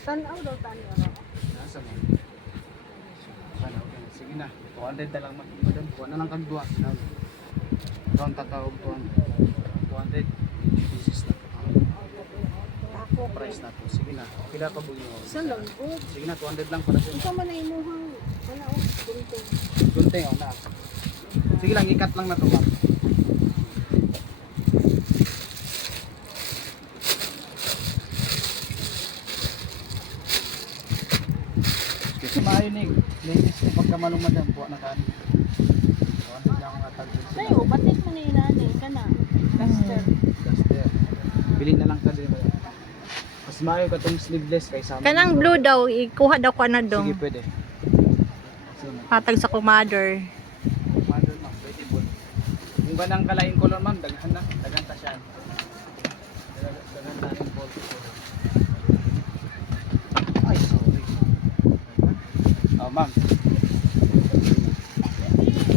Tanaw daw tanaw. Nasa mo? Tanaw ka. Sige na. 200 na lang madam. Kuha na lang kang duwa. Kuha tatawag 200 pieces na. Ako Price na to. Sige na. Pila pa po nyo. Sa lang po. Sige na, 200 lang para sa Ikaw man na imuhang wala o gunting. Gunting, oh na. Sige lang, ikat lang na to ma'am. Kasi maayo ni ladies ni pagkamalong madam po na kan. 200 lang ang atag. Sayo, batik man na inani ka na. Duster. Duster. Bili na lang ka din madam. Mas maayo ka tong sleeveless kay sama. Kanang blue daw, ikuha daw ko na Sige dong. pwede. Sige. Patag sa kumader. Mother ma'am, pwede po. Kung ganang kalaing color ma'am, daghan na. Daghan ta siya. Daghan na yung color. Ay, sorry. Oh, ma'am.